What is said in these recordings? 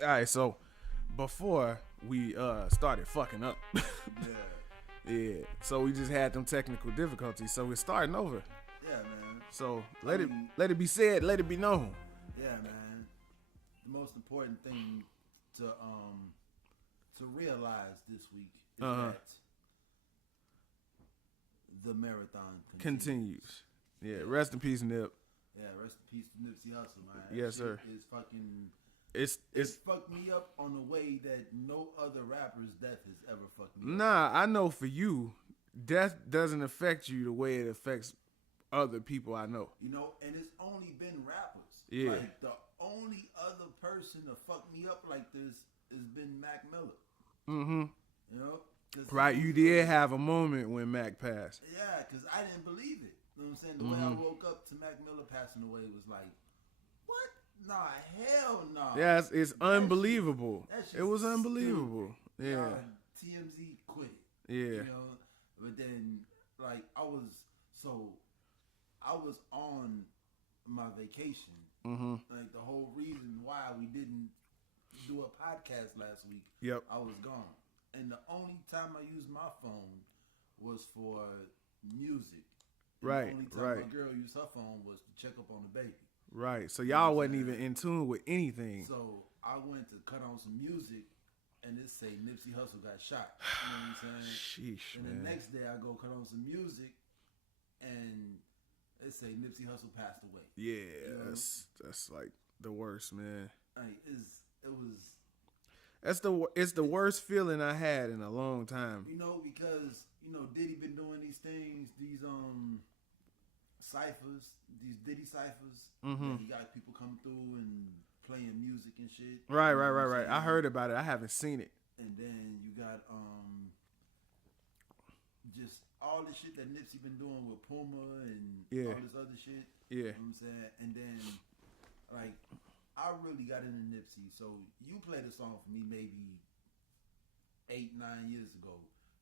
All right, so before we started fucking up, Yeah, yeah. So we just had them technical difficulties. So we're starting over. yeah, man. So I mean, let it be said, let it be known. yeah, man. The most important thing to realize this week is Uh-huh. that the marathon continues. Continues. Yeah. Rest in peace, Nip. Yeah, rest in peace to Nipsey Hussle, man. That Yes, shit sir. is fucking. It's It fucked me up on a way that no other rapper's death has ever fucked me up. nah. I know for you, death doesn't affect you the way it affects other people I know. You know, and it's only been rappers. Yeah. Like the only other person to fuck me up like this has been Mac Miller. Mm-hmm. You know, 'cause Right. he You was did have a moment when Mac passed. Yeah, because I didn't believe it. You know what I'm saying? The way I woke up to Mac Miller passing away was like, what? Nah, hell no. Yeah, it's That unbelievable. shit- that shit's It was unbelievable. stupid. Yeah. Nah, TMZ quit it. Yeah. You know, but then like I was on my vacation. Mm-hmm. Like the whole reason why we didn't do a podcast last week, Yep. I was gone. And the only time I used my phone was for music. And Right, the only time right. my girl used her phone was to check up on the baby. Right. So y'all wasn't even in tune with anything. So I went to cut on some music and it say Nipsey Hussle got shot. You know what I'm saying? Sheesh, And man. the next day I go cut on some music and it say Nipsey Hussle passed away. Yeah, know? that's like the worst, man. Like it was It's the worst feeling I had in a long time. you know, because Diddy been doing these things, these ciphers, these Diddy ciphers. Mm-hmm. He got people come through and playing music and shit. Right, You know right, what right, I'm right. I saying? heard about it. I haven't seen it. And then you got just all the shit that Nipsey been doing with Puma and Yeah. all this other shit. Yeah. You know what I'm saying? And then like I really got into Nipsey. So you played a song for me maybe 8-9 years ago.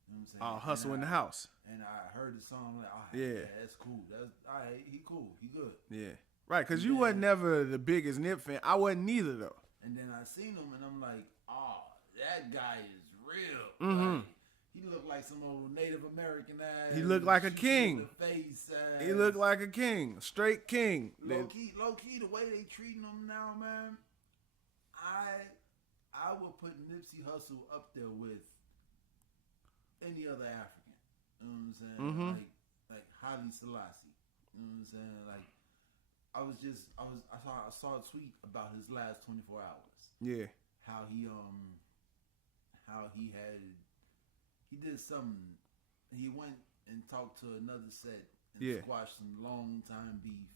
You know what I'm saying? Oh, Hustle in the house. And I heard the song like, oh, Yeah. that's cool. That's all right. He cool. He good. Yeah. Right, because you Yeah. wasn't never the biggest Nip fan. I wasn't neither, though. And then I seen him, and I'm like, oh, that guy is real. Mhm. Like, he looked like some old Native American ass. He looked like a shoot you king. in the face ass. He looked like a king. A straight king. low key. The way they treating him now, man. I would put Nipsey Hussle up there with any other African. You know what I'm saying? Mhm. Like Haile Selassie. You know what I'm saying? Like I saw a tweet about his last 24 hours. Yeah. How he did something. He went and talked to another set and Yeah. squashed some long time beef.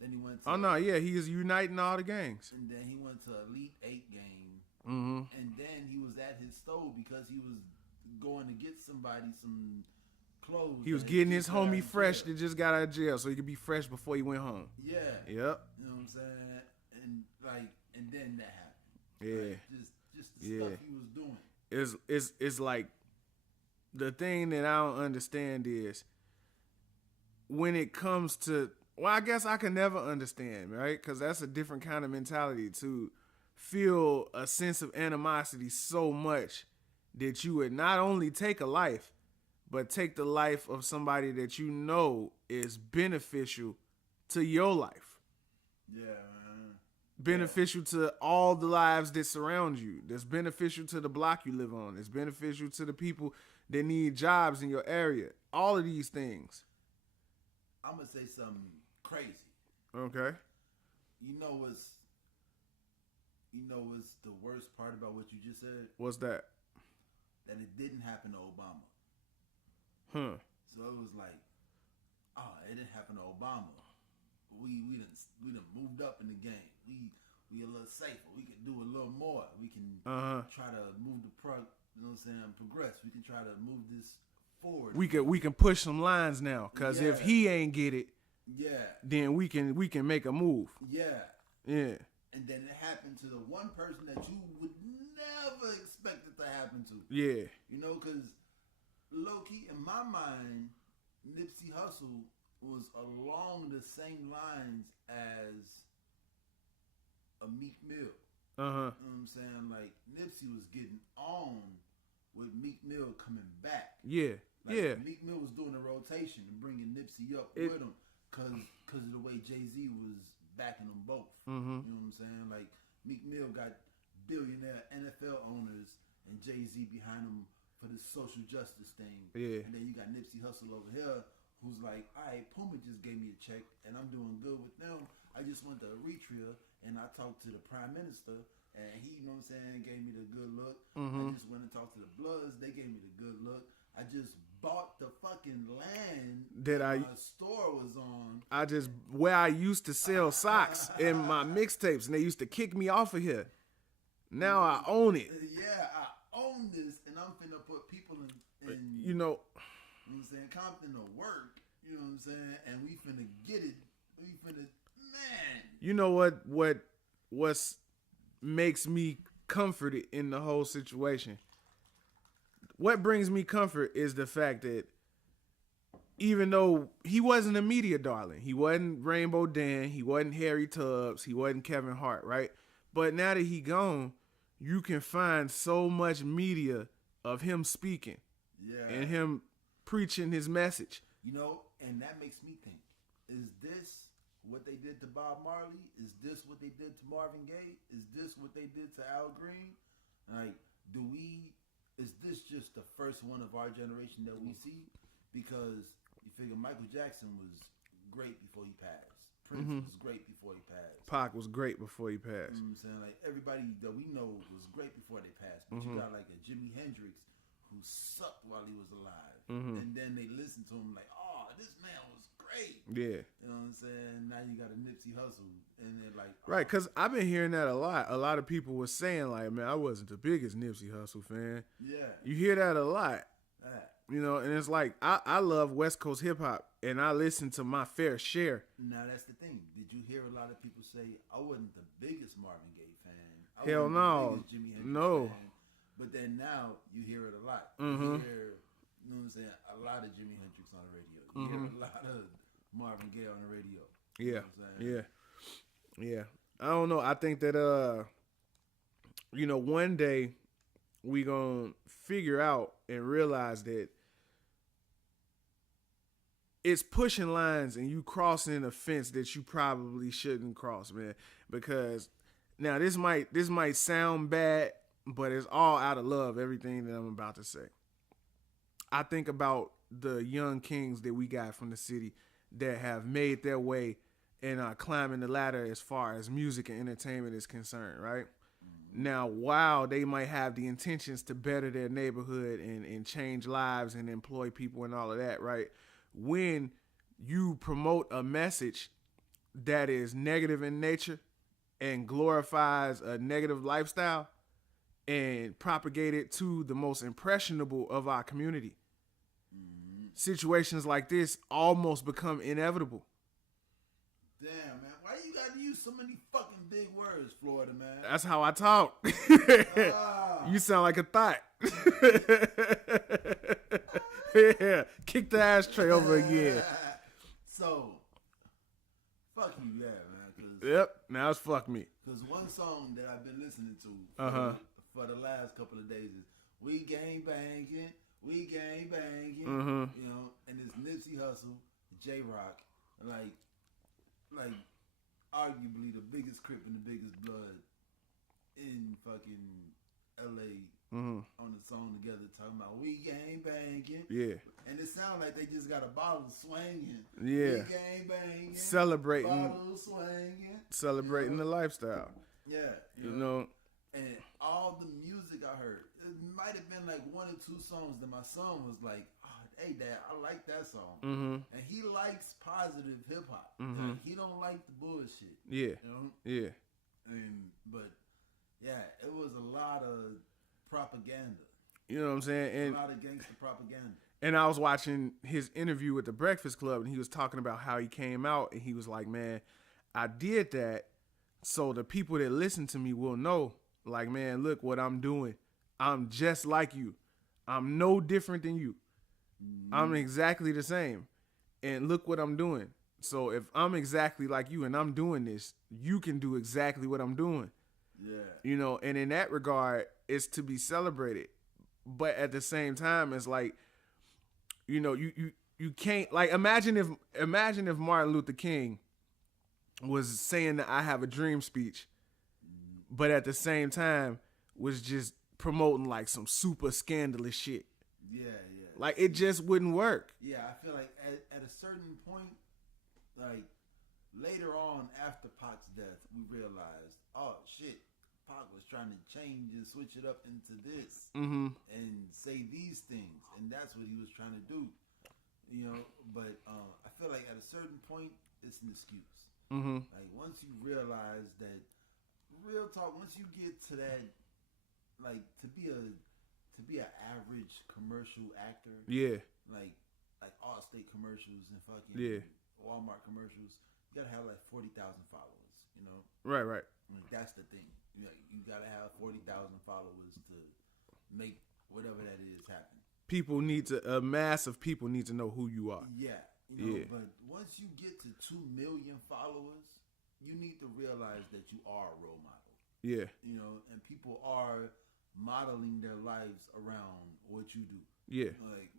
Then he went to Oh, no, yeah, he is uniting all the gangs. and then he went to Elite 8 game. Mm-hmm. And then he was at his stove because he was going to get somebody some clothes. He was that getting just his got out homie of fresh jail. that just got out of jail so he could be fresh before he went home. Yeah. Yep. You know what I'm saying? And then that happened. Yeah. Like, just the Yeah. stuff he was doing. It's like the thing that I don't understand is when it comes to, well, I guess I can never understand, right? Because that's a different kind of mentality to feel a sense of animosity so much that you would not only take a life, but take the life of somebody that you know is beneficial to your life, Yeah, man. beneficial to all the lives that surround you, that's beneficial to the block you live on, that's beneficial to the people that need jobs in your area. All of these things. I'm gonna say something crazy. Okay. You know what's the worst part about what you just said? What's that? That it didn't happen to Obama. Huh. So it was like, oh, it didn't happen to Obama. We done moved up in the game. We a little safer. We can do a little more. We can try to move the you know what I'm saying, progress. We can try to move this forward. We can push some lines now, cause if Yeah. he ain't get it, Yeah. then we can make a move. Yeah. Yeah. And then it happened to the one person that you would never expect it to happen to. Yeah. You know, because low-key, in my mind, Nipsey Hussle was along the same lines as a Meek Mill. Uh huh. You know what I'm saying? Like Nipsey was getting on with Meek Mill coming back. Yeah. Like, Yeah. Meek Mill was doing a rotation and bringing Nipsey up It- with him because of the way Jay-Z was backing them both. Mm-hmm. You know what I'm saying? Like, Meek Mill got billionaire NFL owners and Jay-Z behind him for this social justice thing. Yeah. And then you got Nipsey Hussle over here who's like, all right, Puma just gave me a check and I'm doing good with them. I just went to Eritrea and I talked to the prime minister and he, you know what I'm saying, gave me the good look. I just went and talked to the Bloods. They gave me the good look. I just bought the fucking land that my store was on. I just where I used to sell socks in my mixtapes, and they used to kick me off of here. Now I own it. Yeah, I own this, and I'm finna put people in You know, what I'm saying, Compton to work. You know what I'm saying, and we finna get it. We finna, man. you know what's makes me comforted in the whole situation. What brings me comfort is the fact that even though he wasn't a media darling, he wasn't Rainbow Dan, he wasn't Harry Tubbs, he wasn't Kevin Hart, right? But now that he gone, you can find so much media of him speaking and him preaching his message. You know, and that makes me think, is this what they did to Bob Marley? Is this what they did to Marvin Gaye? Is this what they did to Al Green? Like, is this just the first one of our generation that we see? Because you figure Michael Jackson was great before he passed. Prince was great before he passed. Pac was great before he passed. You know what I'm saying? Like, everybody that we know was great before they passed. But you got like a Jimi Hendrix who sucked while he was alive. And then they listened to him like, oh, this man was great. Yeah. You know what I'm saying? Now you got a Nipsey Hussle. And they're like, oh. Right, because I've been hearing that a lot. A lot of people were saying, like, man, I wasn't the biggest Nipsey Hussle fan. Yeah. You hear that a lot. You know, and it's like, I love West Coast hip hop, and I listen to my fair share. Now, that's the thing. Did you hear a lot of people say, I wasn't the biggest Marvin Gaye fan? Hell wasn't no. the biggest Jimi Hendrix No. fan. But then now, you hear it a lot. Mm-hmm. You hear, you know what I'm saying, a lot of Jimi Hendrix on the radio. You hear a lot of Marvin Gaye on the radio. You know what I'm saying? Yeah. I don't know. I think that, you know, one day we gonna figure out and realize that it's pushing lines and you crossing a fence that you probably shouldn't cross, man. Because now this might sound bad, but it's all out of love, everything that I'm about to say. I think about the young kings that we got from the city that have made their way and are climbing the ladder as far as music and entertainment is concerned, right? Now, while they might have the intentions to better their neighborhood and change lives and employ people and all of that, right? When you promote a message that is negative in nature and glorifies a negative lifestyle and propagate it to the most impressionable of our community, situations like this almost become inevitable. Damn, man. Why you got to use so many fucking big words, Florida, man? That's how I talk. You sound like a thought. Yeah, kick the ashtray over again. So, fuck you, yeah, man. Yep, now it's fuck me. Because one song that I've been listening to for the last couple of days is We Gang Banging, We Gang Banging, you know, and it's Nipsey Hussle, J-Rock, like arguably the biggest Crip and the biggest blood in fucking LA on the song together, talking about we gang banging. Yeah. And it sounds like they just got a bottle swinging. Yeah. We gang banging. Celebrating. Bottle swinging. Celebrating the lifestyle. Yeah. You know. And all the music I heard, it might have been like one or two songs that my son was like, oh, hey, Dad, I like that song. And he likes positive hip hop. He don't like the bullshit. Yeah. You know? Yeah. But yeah, it was a lot of propaganda. You know what I'm saying? And a lot of gangster propaganda. And I was watching his interview with the Breakfast Club, and he was talking about how he came out, and he was like, man, I did that so the people that listen to me will know, like, man, look what I'm doing. I'm just like you. I'm no different than you. I'm exactly the same. And look what I'm doing. So if I'm exactly like you and I'm doing this, you can do exactly what I'm doing. You know, and in that regard, it's to be celebrated. But at the same time, it's like, you know, you can't, like, imagine if Martin Luther King was saying that I have a dream speech, but at the same time was just promoting like some super scandalous shit. Yeah. Like, it just wouldn't work. Yeah, I feel like at a certain point, like later on after Pac's death, we realized, oh shit, Pac was trying to change and switch it up into this and say these things, and that's what he was trying to do. You know, but I feel like at a certain point, it's an excuse. Like once you realize that, real talk, once you get to that, like to be an average commercial actor, like Allstate commercials and fucking Walmart commercials, you gotta have like 40,000 followers. You know, right. Like, that's the thing. You gotta have 40,000 followers to make whatever that is happen. A mass of people need to know who you are. Yeah. You know, but once you get to 2 million followers, you need to realize that you are a role model. Yeah. You know, and people are modeling their lives around what you do. Yeah. Like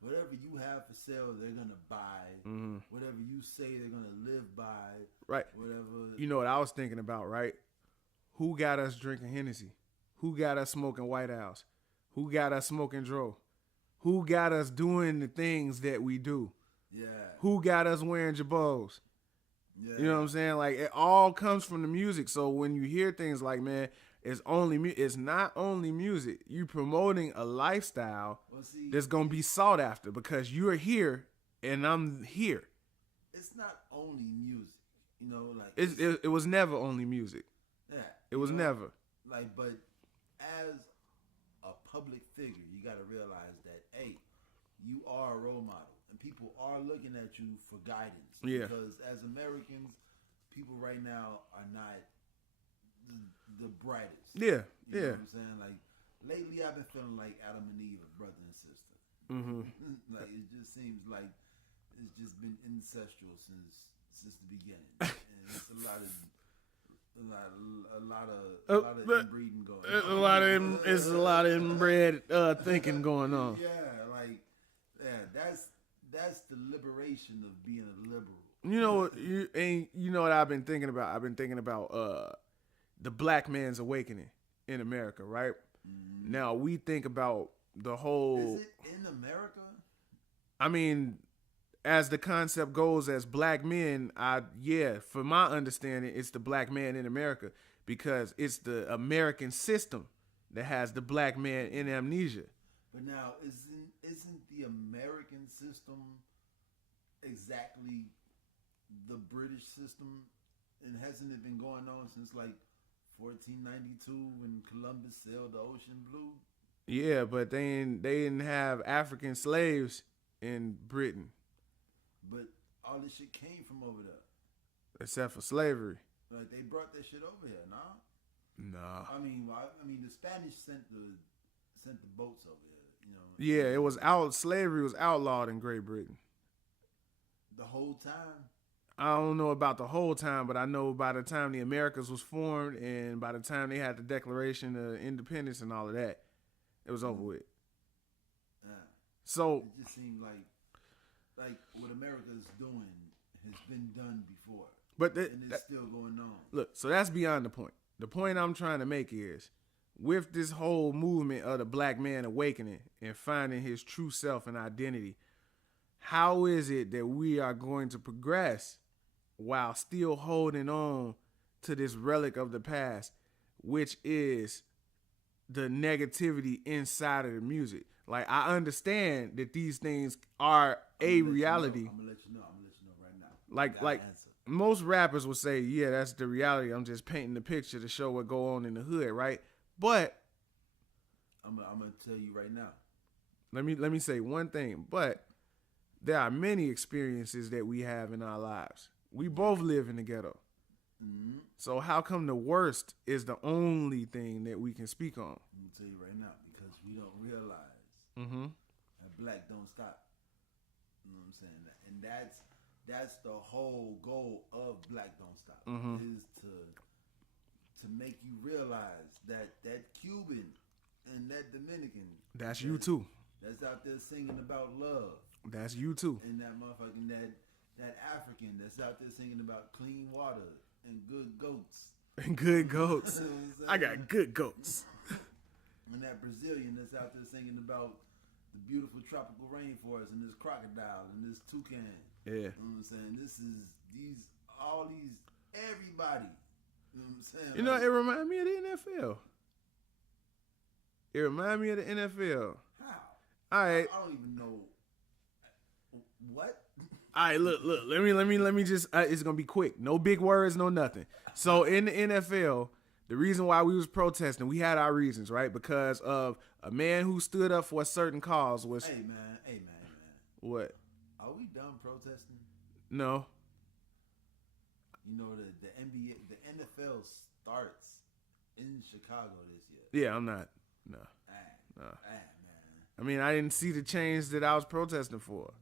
whatever you have for sale, they're gonna buy. Whatever you say, they're gonna live by. Right. Whatever. You know what I was thinking about, right? Who got us drinking Hennessy? Who got us smoking White House? Who got us smoking Dro? Who got us doing the things that we do? Yeah. Who got us wearing jabos? Yeah. You know what I'm saying? Like, it all comes from the music. So when you hear things like, man, it's not only music. You promoting a lifestyle that's gonna be sought after because you're here and I'm here. It's not only music, you know. Like it was never only music. Yeah. It was never. Like, but as a public figure, you got to realize that, hey, you are a role model. And people are looking at you for guidance. Yeah. Because as Americans, people right now are not the brightest. Yeah. You know what I'm saying? Like, lately I've been feeling like Adam and Eve are brother and sister. Like, it just seems like it's just been incestual since the beginning. And it's a lot of inbreeding going on. It's a lot of inbred thinking going on. Yeah, like, that's the liberation of being a liberal. You know what I've been thinking about? I've been thinking about the black man's awakening in America, right? Now we think about the whole. Is it in America? I mean, as the concept goes, as black men, for my understanding, it's the black man in America because it's the American system that has the black man in amnesia. But now, isn't the American system exactly the British system? And hasn't it been going on since like 1492 when Columbus sailed the ocean blue? Yeah, but they didn't have African slaves in Britain. But all this shit came from over there. Except for slavery. Like, they brought that shit over here, nah? Nah. I mean, the Spanish sent the boats over here, you know. Yeah, it was slavery was outlawed in Great Britain. The whole time? I don't know about the whole time, but I know by the time the Americas was formed and by the time they had the Declaration of Independence and all of that, it was over with. Yeah. So it just seemed like what America is doing has been done before. And it's still going on. Look, so that's beyond the point. The point I'm trying to make is, with this whole movement of the black man awakening and finding his true self and identity, how is it that we are going to progress while still holding on to this relic of the past, which is the negativity inside of the music? Like, I understand that these things are a reality. I'm gonna let you know right now. Like most rappers would say, yeah, that's the reality. I'm just painting the picture to show what go on in the hood, right? But I'm gonna tell you right now. Let me say one thing. But there are many experiences that we have in our lives. We both live in the ghetto. Mm-hmm. So how come the worst is the only thing that we can speak on? I'm gonna tell you right now, because we don't realize that black don't stop. You know what I'm saying? And that's the whole goal of Black Don't Stop, is to make you realize that Cuban and that Dominican. That's you too. That's out there singing about love. That's you too. And that motherfucking that African that's out there singing about clean water and good goats. And good goats. I got good goats. And that Brazilian that's out there singing about the beautiful tropical rainforest and this crocodile and this toucan. Yeah. You know what I'm saying? Everybody. You know what I'm saying? You know, it reminds me of the NFL. It reminds me of the NFL. How? All right. I don't even know. What? All right, look. Let me just. It's gonna be quick. No big words, no nothing. So in the NFL, the reason why we was protesting, we had our reasons, right? Because of a man who stood up for a certain cause was. Hey man. What? Are we done protesting? No. You know the NBA, the NFL starts in Chicago this year. Yeah, I'm not. No. Man. I mean, I didn't see the change that I was protesting for.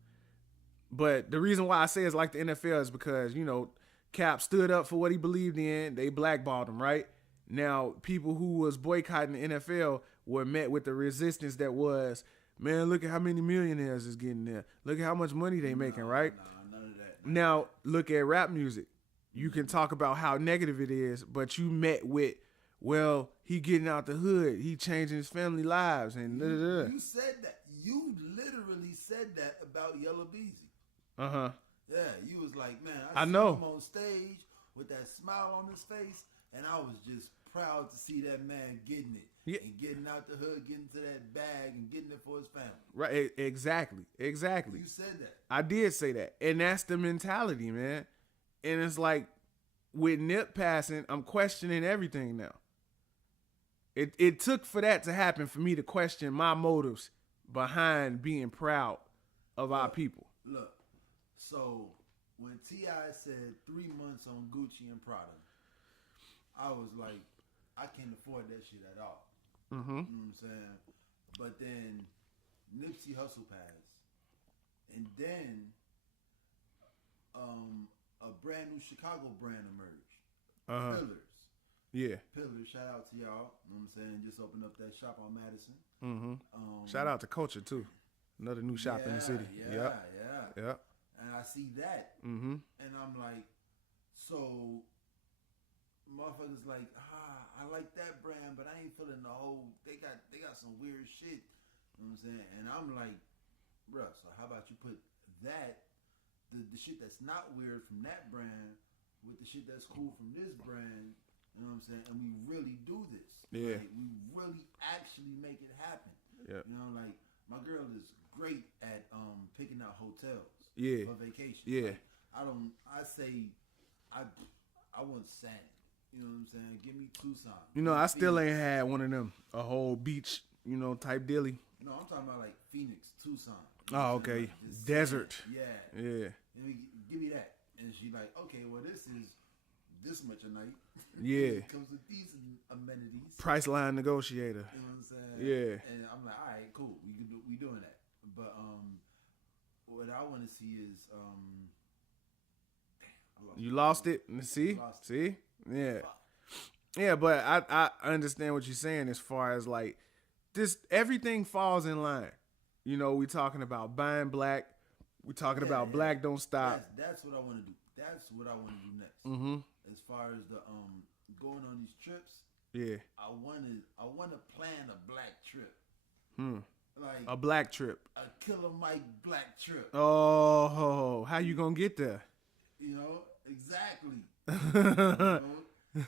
But the reason why I say it's like the NFL is because, you know, Cap stood up for what he believed in. They blackballed him, right? Now, people who was boycotting the NFL were met with the resistance that was, man, look at how many millionaires is getting there. Look at how much money they making, right? None of that. Now, look at rap music. You can talk about how negative it is, but you met with, well, he getting out the hood. He changing his family lives. And You said that. You literally said that about Yellow Beezy. Uh-huh. Yeah, you was like, man, I see know him on stage with that smile on his face, and I was just proud to see that man getting it. Yeah. And getting out the hood, getting to that bag, and getting it for his family. Right, exactly. You said that. I did say that. And that's the mentality, man. And it's like, with Nip passing, I'm questioning everything now. It took for that to happen for me to question my motives behind being proud of our people. Look, so when T.I. said 3 months on Gucci and Prada, I was like, I can't afford that shit at all. Mm-hmm. You know what I'm saying? But then Nipsey Hussle passed. And then a brand new Chicago brand emerged. Pillars. Yeah. Pillars, shout out to y'all. You know what I'm saying? Just opened up that shop on Madison. Mm-hmm. Shout out to Culture, too. Another new shop in the city. Yeah. And I see that. Mm-hmm. And I'm like, so motherfuckers like, I like that brand, but I ain't feeling the whole, they got some weird shit. You know what I'm saying? And I'm like, bruh, so how about you put that, the shit that's not weird from that brand with the shit that's cool from this brand, you know what I'm saying? And we really do this. Yeah. Like, we really actually make it happen. Yeah. You know, like, my girl is great at picking out hotels for vacation. Yeah. Like, I want sand. You know what I'm saying? Give me Tucson. You know, I still ain't had one of them, a whole beach, you know, type dilly. No, I'm talking about like Phoenix, Tucson. Oh, okay. Like desert. Sand. Yeah. Yeah. Give me that. And she like, okay, well, this is this much a night. Yeah. It comes with these amenities. Price line negotiator. You know what I'm saying? Yeah. And I'm like, all right, cool. We doing that. But what I want to see is you lost it. See? Yeah. Yeah, but I understand what you're saying as far as like this, everything falls in line. You know, we talking about buying black. We talking about black don't stop. That's what I want to do. That's what I want to do next. Mm-hmm. As far as the going on these trips. Yeah. I want to plan a black trip. Like a black trip. A Killer Mike black trip. Oh, how you gonna get there? You know, exactly.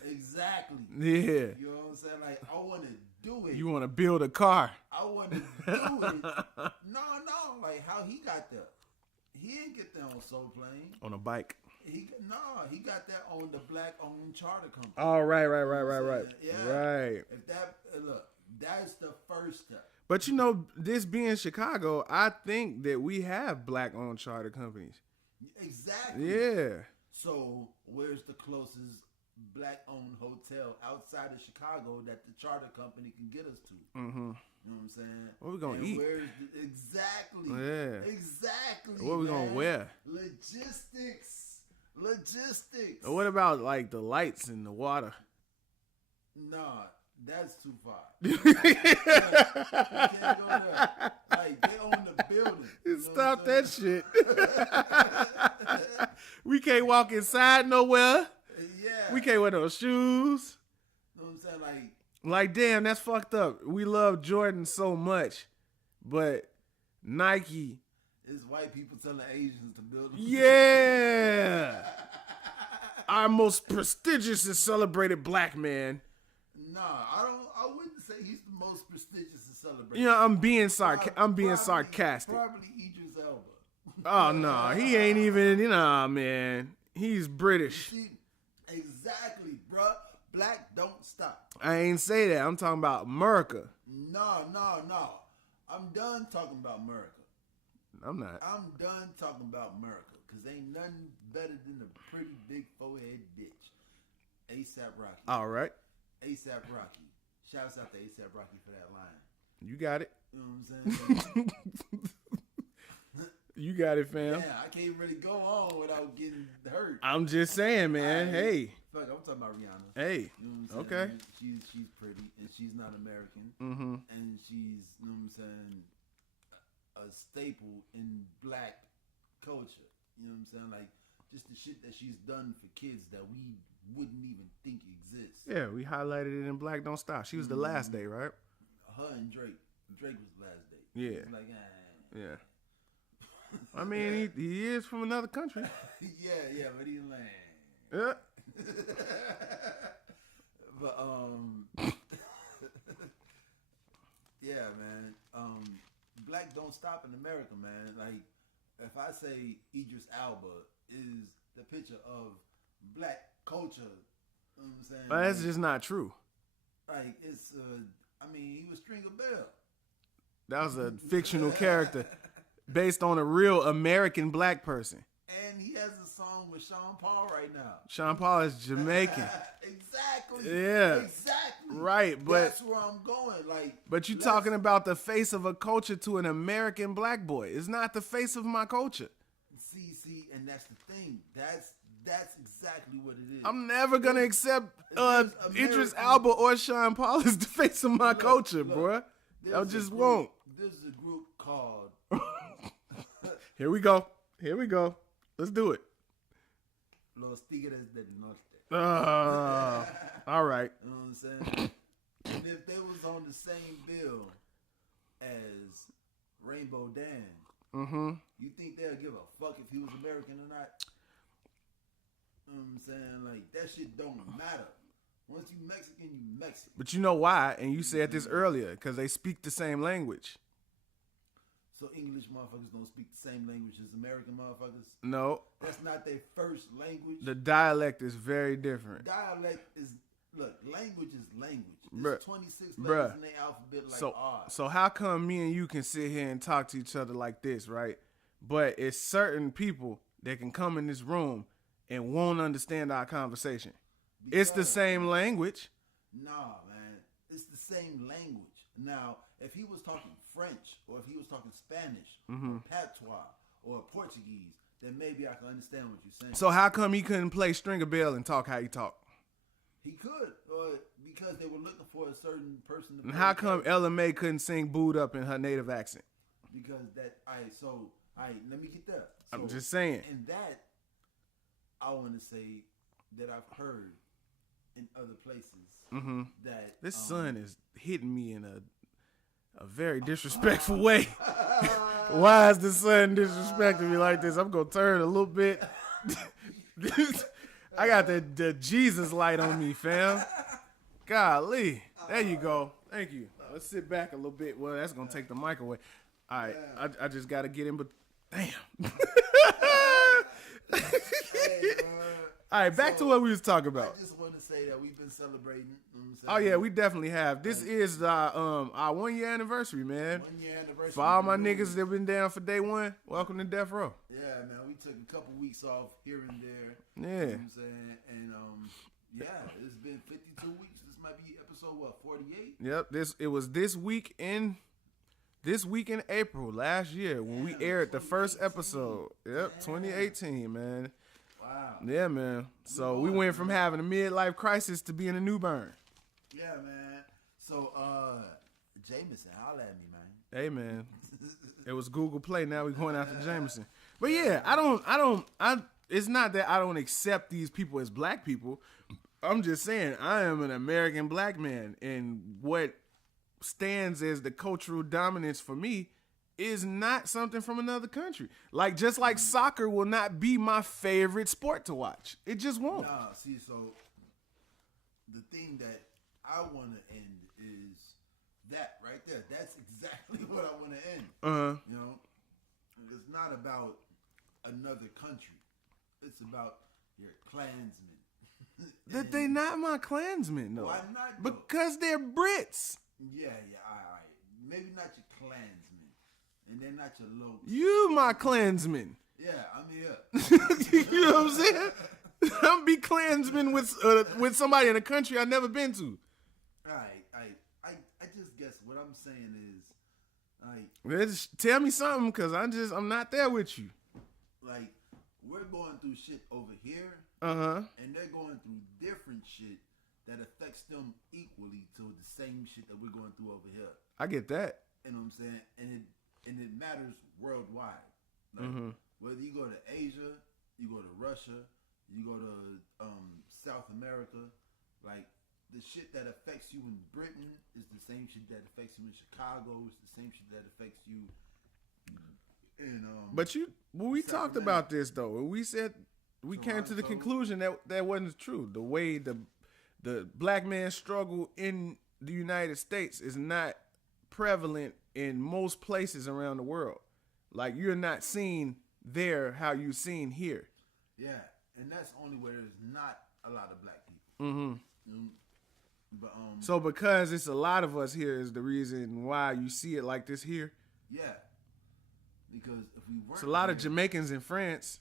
Exactly. Yeah. You know what I'm saying? Like, I want to do it. You want to build a car. I want to do it. No. Like, how he got there. He didn't get there on Soul Plane. On a bike. He got that on the black-owned charter company. Oh, right. Yeah. Right. If that, look, that's the first step. But you know, this being Chicago, I think that we have black-owned charter companies. Exactly. Yeah. So, where's the closest black-owned hotel outside of Chicago that the charter company can get us to? Mm-hmm. You know what I'm saying? What we gonna eat? Exactly. Yeah. Exactly. What we gonna wear? Logistics. What about like the lights and the water? Nah, that's too far. You can't go there. Like, they own the building. Stop that shit. We can't walk inside nowhere. Yeah. We can't wear no shoes. You know what I'm saying? Like, damn, that's fucked up. We love Jordan so much, but Nike. It's white people telling Asians to build them. Yeah. Our most prestigious and celebrated black man. Nah, I wouldn't say he's the most prestigious and celebrated. You know, I'm being sarcastic. Probably Idris Elba. Oh no, he ain't even. Man, he's British. Exactly, bruh. Black don't stop. I ain't say that. I'm talking about America. No. I'm done talking about America. I'm not. I'm done talking about America. Because ain't nothing better than a pretty big forehead bitch. A$AP Rocky. All right. A$AP Rocky. Shouts out to A$AP Rocky for that line. You got it. You know what I'm saying? You got it, fam. Yeah, I can't really go on without getting hurt. I'm just saying, man. Hey. Fuck, I'm talking about Rihanna. Hey. You know what I'm okay. Saying? She's pretty and she's not American. Mm-hmm. And she's, you know what I'm saying, a staple in black culture. You know what I'm saying? Like, just the shit that she's done for kids that we wouldn't even think exists. Yeah, we highlighted it in Black Don't Stop. She was the last day, right? Her and Drake. Drake was the last day. Yeah. Like, yeah. I mean, he is from another country. yeah, but he's lame. Yeah. But, yeah, man. Black Don't Stop in America, man. Like, if I say Idris Elba is the picture of black culture, you know what I'm saying? But that's just not true. Like, it's, he was Stringer Bell. That was a fictional character based on a real American black person. And he has a song with Sean Paul right now. Sean Paul is Jamaican. Exactly. Yeah. Exactly. Right, but that's where I'm going. Like, but you're talking about the face of a culture to an American black boy. It's not the face of my culture. See, and that's the thing. That's exactly what it is. I'm never gonna accept Idris Elba or Sean Paul as the face of my culture, bro. I just won't. There's a group called. Here we go. Let's do it. Los Tigres del Norte. All right. You know what I'm saying? And if they was on the same bill as Rainbow Dan, you think they'll give a fuck if he was American or not? You know what I'm saying? Like, that shit don't matter. Once you Mexican, you Mexican. But you know why? And you said this earlier, because they speak the same language. So English motherfuckers don't speak the same language as American motherfuckers? No. That's not their first language? The dialect is very different. Dialect is, language is language. There's 26 letters in their alphabet like ours. So how come me and you can sit here and talk to each other like this, right? But it's certain people that can come in this room and won't understand our conversation. It's the same language. Nah, man. It's the same language. Now, if he was talking French or if he was talking Spanish or Patois or Portuguese, then maybe I can understand what you're saying. So how come he couldn't play Stringer Bell and talk how he talked? He could, because they were looking for a certain person. And how come Ella May couldn't sing Booed Up in her native accent? Because let me get there. So, I'm just saying. And that, I want to say that I've heard in other places that this son is hitting me in a very disrespectful way. Why is the son disrespecting me like this? I'm gonna turn a little bit. I got the Jesus light on me, fam. Golly, there you go. Thank you. Let's sit back a little bit. Well, that's gonna take the mic away. All right, I just gotta get in, but damn. All right, back to what we was talking about. I just want to say that we've been celebrating. Oh yeah, we definitely have. This is our 1 year anniversary, man. 1 year anniversary. For all my niggas that been down for day one, welcome to Death Row. Yeah, man, we took a couple weeks off here and there. Yeah. You know what I'm saying? And it's been 52 weeks. This might be episode 48? Yep, it was this week in April last year when we aired the first episode. Yep, 2018, man. Wow. Yeah, man. So we went from having a midlife crisis to being a new burn. Yeah, man. So, Jameson, holla at me, man. Hey, man. It was Google Play. Now we going after Jameson. But yeah, it's not that I don't accept these people as black people. I'm just saying I am an American black man, and what stands as the cultural dominance for me is not something from another country. Like, just like soccer will not be my favorite sport to watch. It just won't. Nah, see, so the thing that I want to end is that right there. That's exactly what I want to end. You know, it's not about another country. It's about your Klansmen. That they not my Klansmen, though. Why not, though? Because they're Brits. Yeah, all right. Maybe not your Klansmen, and they're not your locals. You my Klansmen. Yeah, I'm here. You know what I'm saying? I'm be Klansman with somebody in a country I've never been to. All right, I just guess what I'm saying is, like, Tell me something, cause I'm not there with you. Like, we're going through shit over here, and they're going through different shit that affects them equally to the same shit that we're going through over here. I get that. You know what I'm saying? And it matters worldwide. Like, whether you go to Asia, you go to Russia, you go to South America, like, the shit that affects you in Britain is the same shit that affects you in Chicago. It's the same shit that affects you in But when we talked about this though, we said we came to the conclusion that wasn't true. The way the black man struggle in the United States is not prevalent in most places around the world. Like, you're not seen there how you seen here. Yeah, and that's only where there's not a lot of black people. But so because it's a lot of us here is the reason why you see it like this here. Yeah, because if we weren't, it's a lot of Jamaicans in France.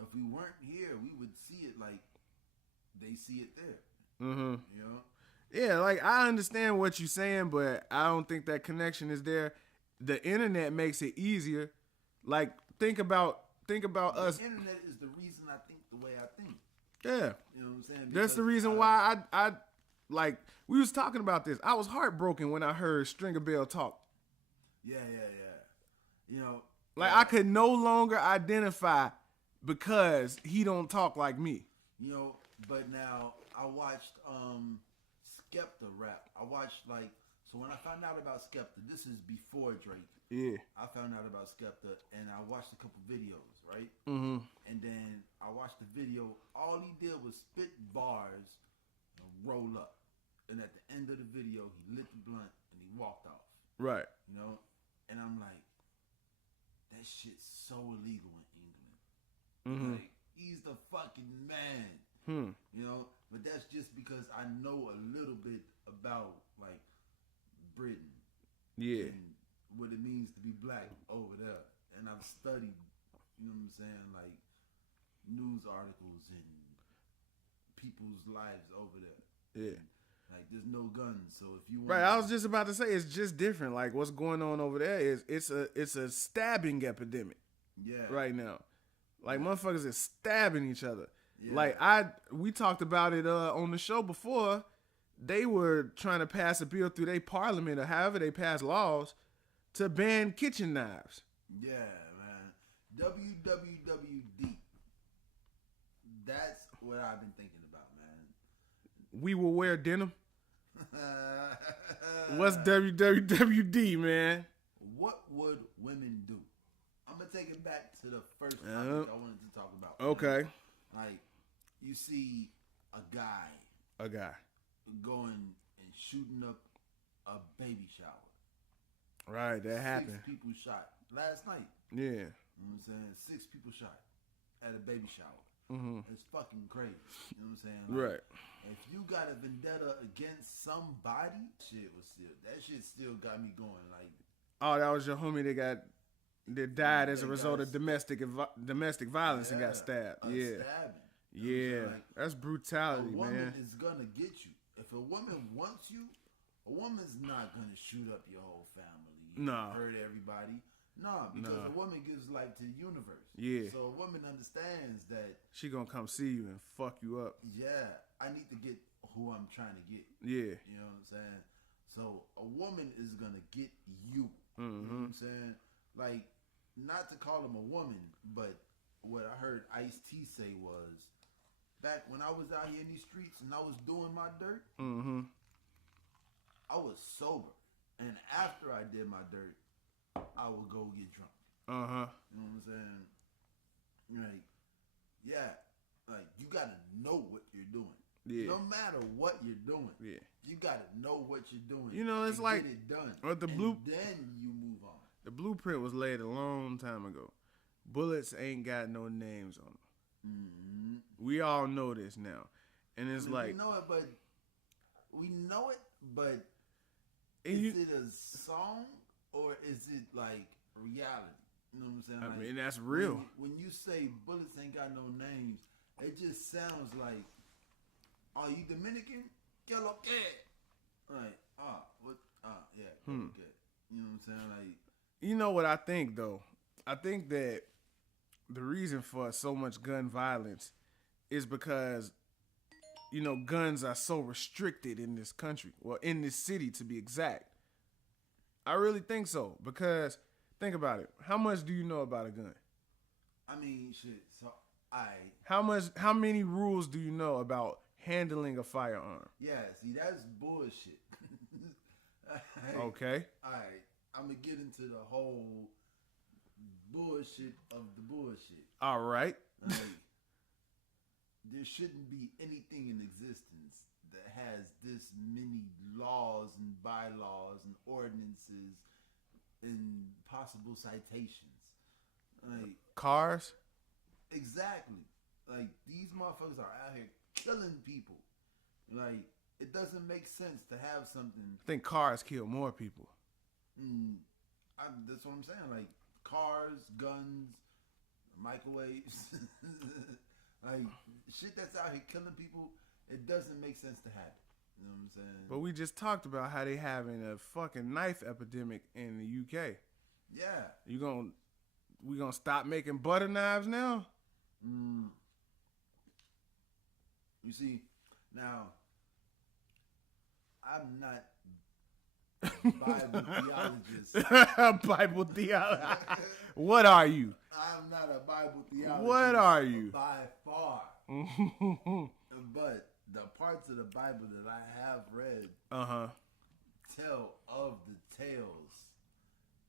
If we weren't here, we would see it like they see it there. You know? Yeah, like, I understand what you're saying, but I don't think that connection is there. The internet makes it easier. Like, think about us. The internet is the reason I think the way I think. Yeah. You know what I'm saying? That's the reason why I like, we was talking about this. I was heartbroken when I heard Stringer Bell talk. Yeah. You know, like, I could no longer identify because he don't talk like me. You know, but now I watched Skepta rap. I watched, like, so when I found out about Skepta, this is before Drake. Yeah. I found out about Skepta and I watched a couple videos, right? And then I watched the video. All he did was spit bars and roll up. And at the end of the video, he lit the blunt and he walked off. Right. You know? And I'm like, that shit's so illegal in England. Like, he's the fucking man. You know? But that's just because I know a little bit about, like, Britain. Yeah. And what it means to be black over there. And I've studied, you know what I'm saying, like, news articles and people's lives over there. Yeah. Like, there's no guns, so if you want, right, I was just about to say, it's just different. Like, what's going on over there is it's a stabbing epidemic. Yeah. Right now, like, motherfuckers are stabbing each other. Yeah. Like, we talked about it on the show before. They were trying to pass a bill through their parliament or however they pass laws to ban kitchen knives. Yeah, man. WWWD. That's what I've been thinking about, man. We will wear denim. What's WWWD, man? What would women do? I'm going to take it back to the first topic I wanted to talk about. Okay. Like, you see a guy going and shooting up a baby shower. Right, that happened. 6 people shot last night. Yeah. You know what I'm saying? 6 people shot at a baby shower. It's fucking crazy. You know what I'm saying? Like, right. If you got a vendetta against somebody, that shit still got me going. Like, oh, that was your homie that died as a result of domestic violence and got stabbed. Yeah. Stabbing. Yeah. Like, that's brutality, man. A woman man. is gonna get you. If a woman wants you, a woman's not gonna shoot up your whole family. No. Hurt everybody. No, because a woman gives life to the universe. Yeah. So a woman understands that she gonna come see you and fuck you up. Yeah, I need to get who I'm trying to get. Yeah. You know what I'm saying? So a woman is gonna get you. You know what I'm saying? Like, not to call him a woman, but what I heard Ice-T say was, back when I was out here in these streets and I was doing my dirt, I was sober. And after I did my dirt, I would go get drunk. You know what I'm saying? Like, yeah, like you gotta know what you're doing. Yeah. No matter what you're doing, you gotta know what you're doing. You know, it's like get it done. Or the blue, then you move on. The blueprint was laid a long time ago. Bullets ain't got no names on them. We all know this now, and it's like we know it, but is it a song or is it like reality? You know what I'm saying? I like, mean, that's real. When you say bullets ain't got no names, it just sounds like, are you Dominican? Que lo que? Like, what? Yeah, okay. You know what I'm saying? Like, you know what I think though? I think that the reason for so much gun violence is because, you know, guns are so restricted in this country, well, in this city to be exact. I really think so, because think about it. How much do you know about a gun? I mean, shit. So how many rules do you know about handling a firearm? Yeah, see, that's bullshit. Okay. All right. I'm going to get into the whole bullshit of the bullshit. All right. Like, there shouldn't be anything in existence that has this many laws and bylaws and ordinances and possible citations. Like, cars? Exactly. Like, these motherfuckers are out here killing people. Like, it doesn't make sense to have something. I think cars kill more people. That's what I'm saying. Like, cars, guns, microwaves, like shit that's out here killing people. It doesn't make sense to have it. You know what I'm saying? But we just talked about how they having a fucking knife epidemic in the UK. Yeah. We gonna stop making butter knives now? You see, now I'm not Bible theologist. Bible theologist. What are you? I'm not a Bible theologist. What are you? By far. But the parts of the Bible that I have read tell of the tales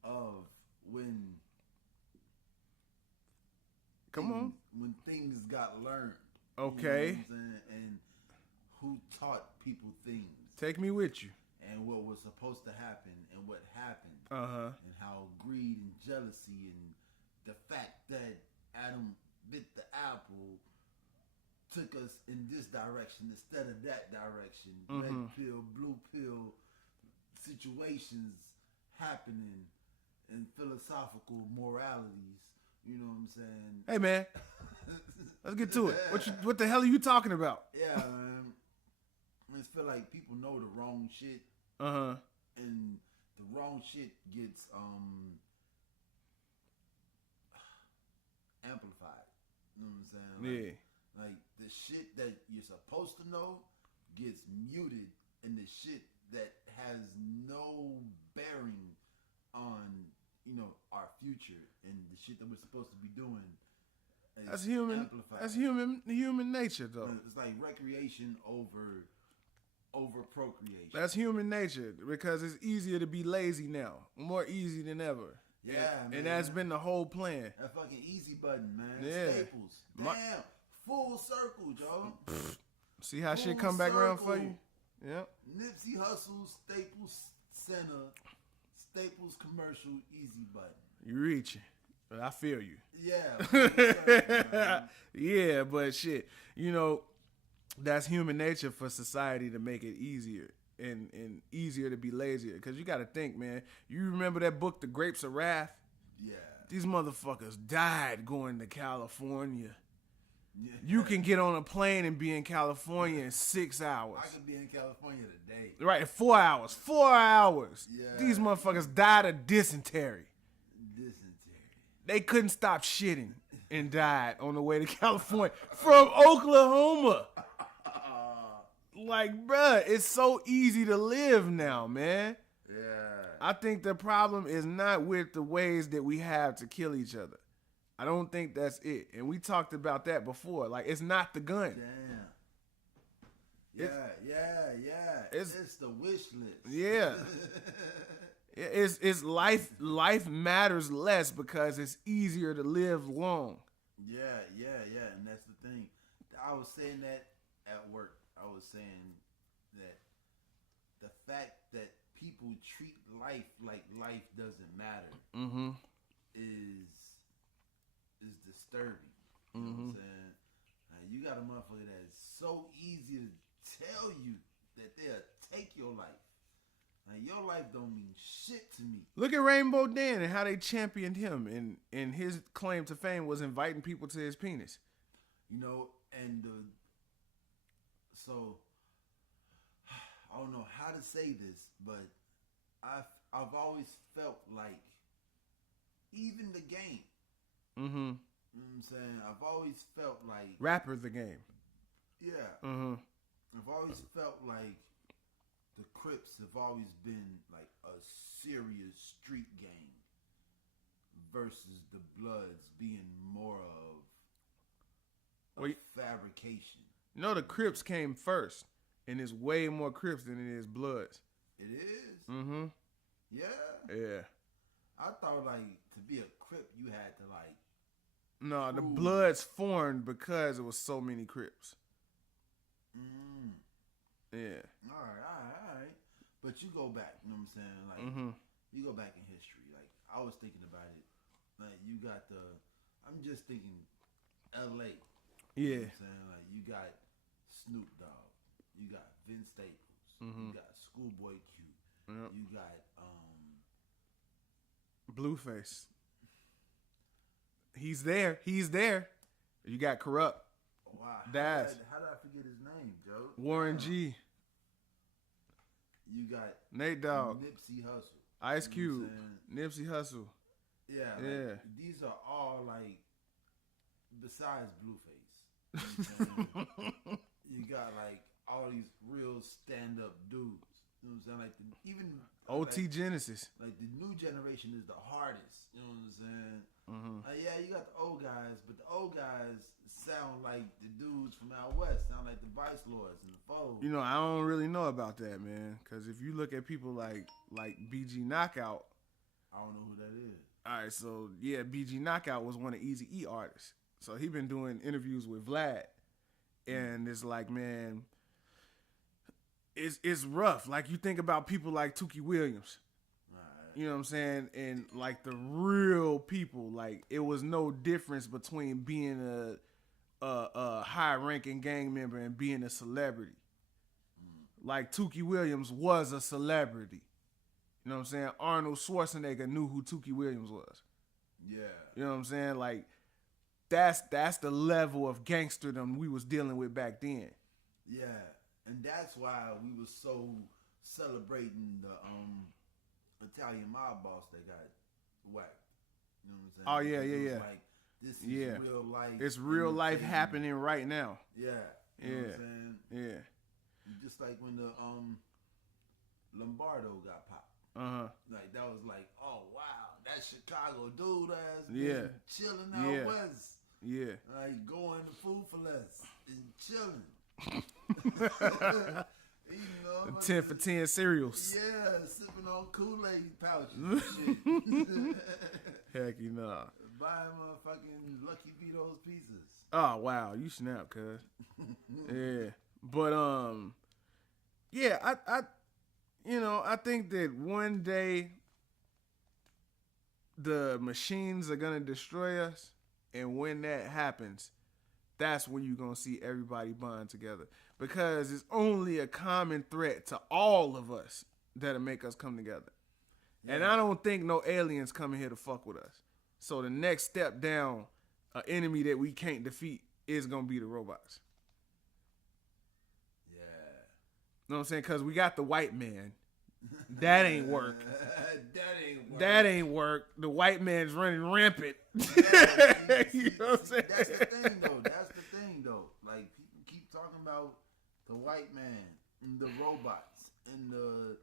of when when things got learned. Okay. You know what I'm saying? And who taught people things. Take me with you. And what was supposed to happen and what happened. And how greed and jealousy and the fact that Adam bit the apple took us in this direction instead of that direction. Red pill, blue pill situations happening and philosophical moralities. You know what I'm saying? Hey, man. Let's get to it. What the hell are you talking about? Yeah, man. I just feel like people know the wrong shit. And the wrong shit gets amplified. You know what I'm saying? Like, like the shit that you're supposed to know gets muted, and the shit that has no bearing on, you know, our future and the shit that we're supposed to be doing. That's human. Amplified. That's human nature, though. It's like recreation over procreation. That's human nature, because it's easier to be lazy now, more easy than ever. Yeah, man. And that's been the whole plan. That fucking easy button, man. Yeah. Staples. Damn. Full circle, Joe. See how shit come back around for you? Yep. Nipsey Hussle, Staples Center, Staples commercial, easy button. You reaching. But I feel you. Yeah. Yeah, but shit, you know, that's human nature for society to make it easier and easier to be lazier. Because you got to think, man. You remember that book, The Grapes of Wrath? Yeah. These motherfuckers died going to California. Yeah. You can get on a plane and be in California in 6 hours. I could be in California today. Right, 4 hours. 4 hours. Yeah. These motherfuckers died of dysentery. They couldn't stop shitting and died on the way to California from Oklahoma. Like, bruh, it's so easy to live now, man. Yeah. I think the problem is not with the ways that we have to kill each other. I don't think that's it. And we talked about that before. Like, it's not the gun. Damn. It's the wish list. Yeah. It's life. Life matters less because it's easier to live long. Yeah. And that's the thing. I was saying that at work. I was saying that the fact that people treat life like life doesn't matter is disturbing. You know what I'm saying? You got a motherfucker that's so easy to tell you that they'll take your life. Like, your life don't mean shit to me. Look at Rainbow Dan and how they championed him, and his claim to fame was inviting people to his penis. You know, and so I don't know how to say this, but I've always felt like even the game. Mm-hmm. You know what I'm saying? I've always felt like Rapper the game. Yeah. Mm-hmm. I've always felt like the Crips have always been like a serious street gang versus the Bloods being more of a fabrication. You know, the Crips came first, and it's way more Crips than it is Bloods. It is? Mm-hmm. Yeah? Yeah. I thought, like, to be a Crip, you had to, like... No, the Bloods formed because there was so many Crips. Yeah. All right. But you go back, you know what I'm saying? Like, you go back in history. Like, I was thinking about it. Like, you got I'm just thinking L.A. Yeah. You know what I'm saying? Like, you got Snoop Dogg. You got Vince Staples. You got Schoolboy Q. Yep. You got Blueface. He's there. You got Corrupt. Wow. Daz. How did I forget his name, Joe? Warren G. You got Nate Dogg. Nipsey Hussle. Ice Cube. Nipsey Hussle. Yeah. Like, these are all like besides Blueface. You got like all these real stand up dudes. You know what I'm saying? Like even OT like, Genesis. Like the new generation is the hardest. You know what I'm saying? Yeah, you got the old guys, but the old guys sound like the dudes from out west. Sound like the Vice Lords and the Foes. You know, I don't really know about that, man. Because if you look at people like BG Knockout, I don't know who that is. All right, so yeah, BG Knockout was one of Eazy-E artists. So he been doing interviews with Vlad, and it's like, man, it's rough. Like you think about people like Tukey Williams. You know what I'm saying? And like the real people, like it was no difference between being a high-ranking gang member and being a celebrity. Like Tukey Williams was a celebrity. You know what I'm saying? Arnold Schwarzenegger knew who Tukey Williams was. Yeah. You know what I'm saying? Like that's the level of gangsterdom we was dealing with back then. Yeah. And that's why we was so celebrating the Italian mob boss that got whacked. You know what I'm saying? Oh yeah. Like this is real life. It's real life happening right now. Yeah. You know what I'm saying? Yeah. Just like when the Lombardo got popped. Like that was like, oh wow, that Chicago dude ass chilling out west. Yeah. Like going to Food for Less and chilling. You know, 10 for 10 cereals. Yeah, sipping on Kool-Aid pouches and shit. Heck, you know. Buying motherfucking Lucky Vito's pizzas. Oh wow, you snap, cuz. Yeah. But yeah, I think that one day the machines are gonna destroy us, and when that happens, that's when you're gonna see everybody bond together. Because it's only a common threat to all of us that'll make us come together. Yeah. And I don't think no aliens coming here to fuck with us. So the next step down, an enemy that we can't defeat is gonna be the robots. Yeah. Know what I'm saying? Because we got the white man. That ain't work. That ain't work. The white man's running rampant. Yeah, you know what I'm saying? That's the thing though. Like people keep talking about the white man, and the robots, and the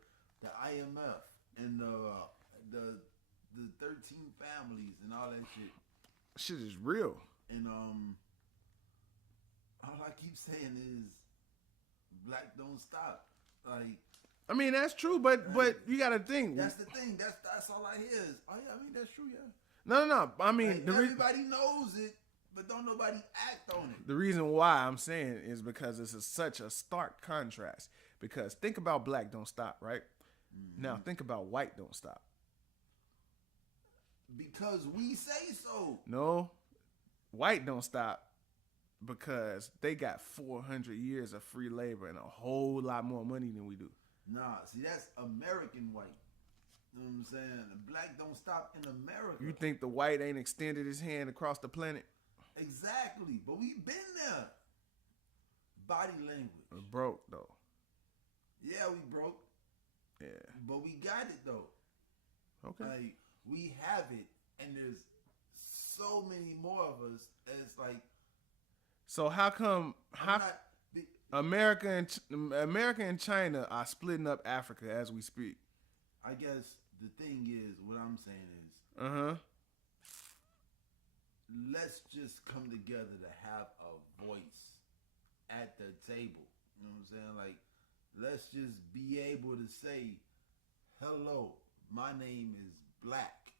IMF, and the 13 families, and all that shit. Shit is real. And all I keep saying is, black don't stop. Like, I mean, that's true, but you gotta think. That's the thing. That's all I hear is, oh yeah, I mean that's true, yeah. No. I mean, like, everybody knows it, but don't nobody act on it. The reason why I'm saying is because this is such a stark contrast. Because think about black don't stop, right? Mm-hmm. Now think about white don't stop. Because we say so. No, white don't stop because they got 400 years of free labor and a whole lot more money than we do. Nah, see, that's American white. You know what I'm saying? The black don't stop in America. You think the white ain't extended his hand across the planet? Exactly, but we've been there. Body language. We're broke, though. Yeah, we broke. Yeah. But we got it, though. Okay. Like, we have it, and there's so many more of us. And it's like, so how come America and China are splitting up Africa as we speak? I guess the thing is, what I'm saying is, let's just come together to have a voice at the table. You know what I'm saying? Like, let's just be able to say, hello, my name is Black.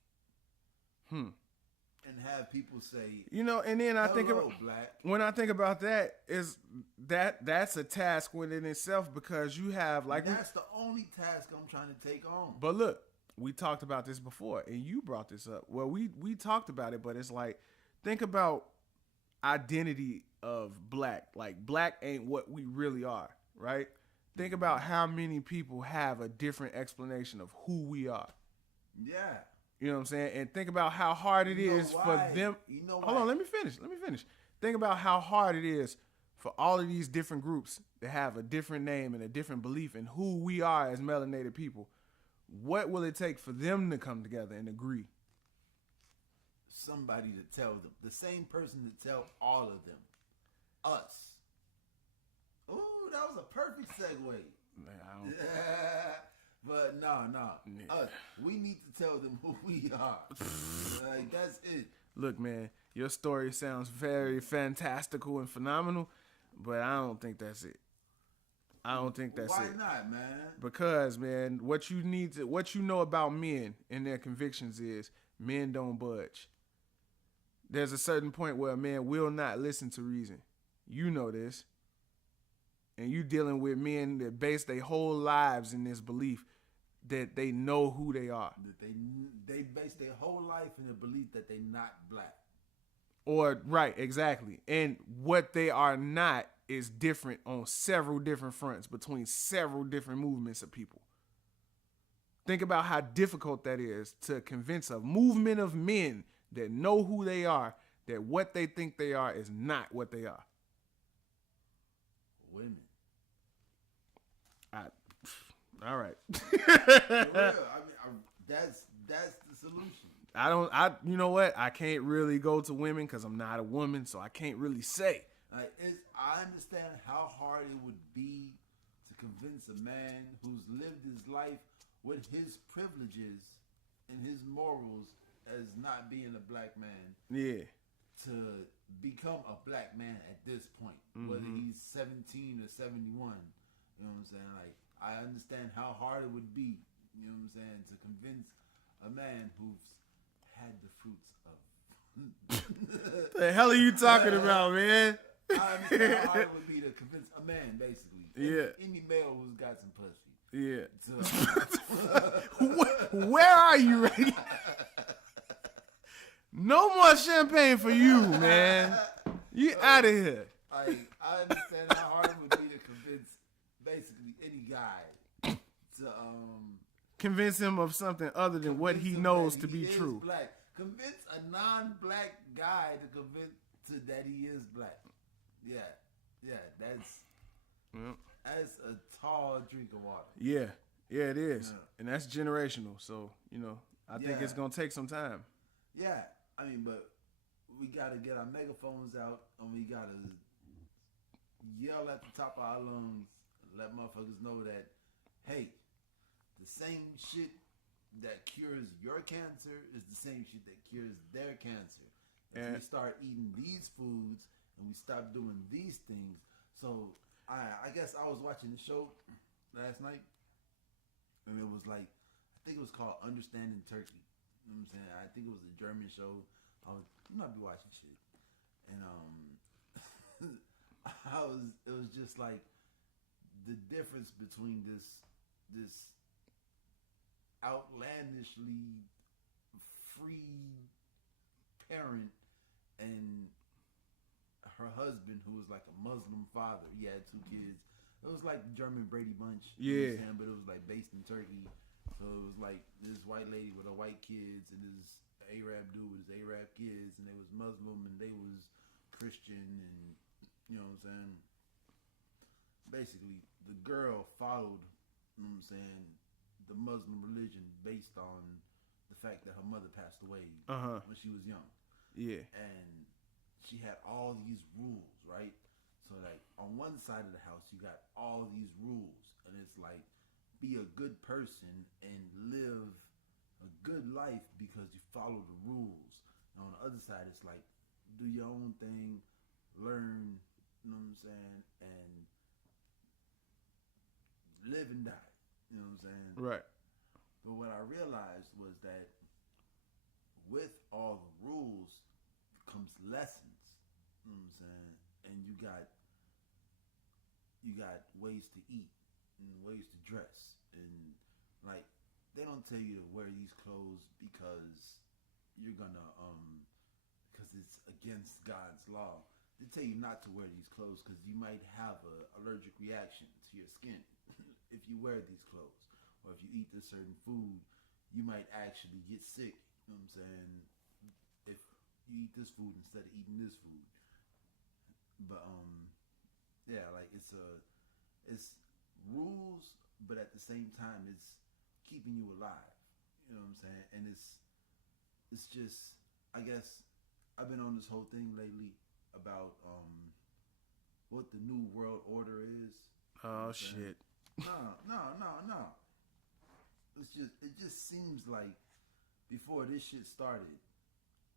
And have people say, you know, and then I think about Black. When I think about that, is that's a task within itself, because you have like that's the only task I'm trying to take on. But look, we talked about this before, and you brought this up. Well, we talked about it, but it's like, think about identity of black. Like, black ain't what we really are, right? Think about how many people have a different explanation of who we are. Yeah. You know what I'm saying? And think about how hard it is for them. Hold on, let me finish. Think about how hard it is for all of these different groups to have a different name and a different belief in who we are as melanated people. What will it take for them to come together and agree? Somebody to tell them. The same person to tell all of them. Us. Ooh, that was a perfect segue. Man, I don't But no. Us. We need to tell them who we are. Like, that's it. Look, man, your story sounds very fantastical and phenomenal, but I don't think that's it. I don't think that's Why it. Why not, man? Because, man, what you know about men and their convictions is men don't budge. There's a certain point where a man will not listen to reason. You know this. And you dealing with men that base their whole lives in this belief that they know who they are. That they base their whole life in the belief that they're not black. Or, right, exactly. And what they are not is different on several different fronts between several different movements of people. Think about how difficult that is to convince a movement of men that know who they are, that what they think they are is not what they are. Women. All right. That's the solution. You know what? I can't really go to women because I'm not a woman, so I can't really say. I understand how hard it would be to convince a man who's lived his life with his privileges and his morals as not being a black man. Yeah. To become a black man at this point, whether he's 17 or 71. You know what I'm saying? Like, I understand how hard it would be, you know what I'm saying, to convince a man who's had the fruits of... The hell are you talking about, man? I understand how hard it would be to convince a man, basically. Any male who's got some pussy. Yeah. Where are you right now? No more champagne for you, man. You out of here. I understand how hard it would be to convince basically any guy to convince him of something other than what he knows to be true. Black. Convince a non-black guy to convince that he is black. Yeah, that's a tall drink of water. Yeah, it is, and that's generational. So I think it's gonna take some time. Yeah, I mean, but we gotta get our megaphones out, and we gotta yell at the top of our lungs, let motherfuckers know that, hey, the same shit that cures your cancer is the same shit that cures their cancer. If we start eating these foods and we stop doing these things. So I guess I was watching the show last night, and it was like, I think it was called Understanding Turkey. You know what I'm saying? I think it was a German show. You might be watching shit, and it was just like the difference between this outlandishly free parent and her husband, who was like a Muslim father. He had 2 kids. It was like the German Brady Bunch, yeah. But it was like based in Turkey. So it was like this white lady with her white kids and this Arab dude with his Arab kids, and they was Muslim and they was Christian, and you know what I'm saying. Basically, the girl followed, you know what I'm saying, the Muslim religion based on the fact that her mother passed away when she was young. Yeah. And she had all these rules, right? So like on one side of the house you got all these rules, and it's like, be a good person and live a good life because you follow the rules. And on the other side it's like, do your own thing, learn, you know what I'm saying, and live and die. You know what I'm saying? Right. But what I realized was that with all the rules comes lessons. You know what I'm saying? And you got ways to eat and ways to dress, and like they don't tell you to wear these clothes because you're gonna because it's against God's law. They tell you not to wear these clothes because you might have a allergic reaction to your skin if you wear these clothes, or if you eat this certain food, you might actually get sick. You know what I'm saying? If you eat this food instead of eating this food. But yeah, like it's rules, but at the same time it's keeping you alive. You know what I'm saying? And it's just, I guess I've been on this whole thing lately about what the new world order is. Oh shit. No. It just seems like before this shit started,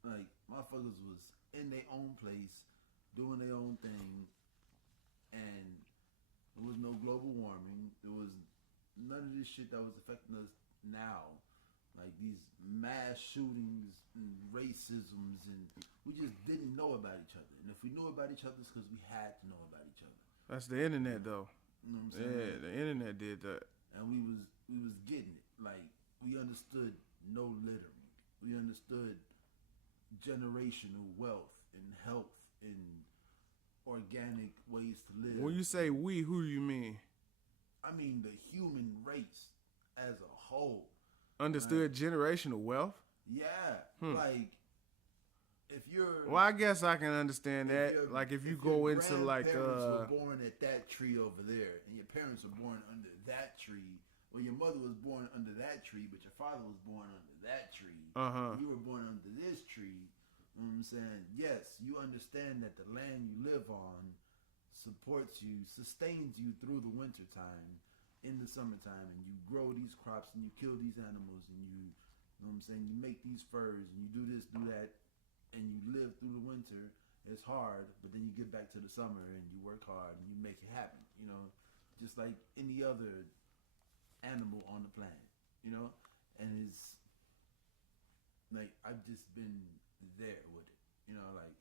like motherfuckers was in their own place, doing their own thing, and there was no global warming. There was none of this shit that was affecting us now. Like these mass shootings and racisms, and we just didn't know about each other. And if we knew about each other, it's because we had to know about each other. That's the internet, though. You know what I'm saying? Yeah, the internet did that. And we was getting it. Like we understood no littering. We understood generational wealth and health and organic ways to live. When you say we, who do you mean? I mean the human race as a whole. Understood generational wealth? Yeah. Like if you're, well, I guess I can understand that. Like if you go into like were born at that tree over there, and your parents were born under that tree, or your mother was born under that tree, but your father was born under that tree. You were born under this tree. You know what I'm saying? Yes, you understand that the land you live on supports you, sustains you through the winter time, in the summertime, and you grow these crops and you kill these animals, and you know what I'm saying, you make these furs and you do this, do that, and you live through the winter. It's hard, but then you get back to the summer and you work hard and you make it happen, you know, just like any other animal on the planet, you know. And it's like I've just been there with it, you know. Like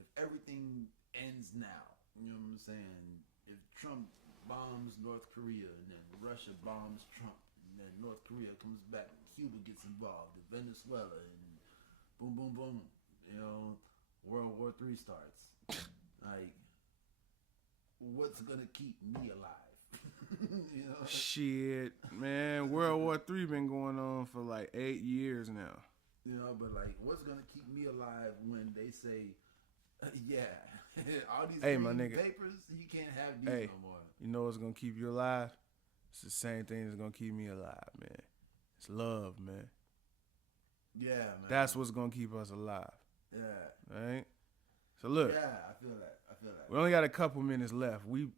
if everything ends now, you know what I'm saying, if Trump bombs North Korea and then Russia bombs Trump and then North Korea comes back and Cuba gets involved and Venezuela and boom boom boom, you know, World War III starts. Like what's gonna keep me alive? You know? Shit, man, World War III been going on for like 8 years now. You know, but like what's gonna keep me alive when they say yeah, all these my nigga, papers, you can't have these no more. You know what's gonna keep you alive? It's the same thing that's gonna keep me alive, man. It's love, man. Yeah, man. That's what's gonna keep us alive. Yeah. Right? So look. Yeah, I feel that. feel that. We only got a couple minutes left. We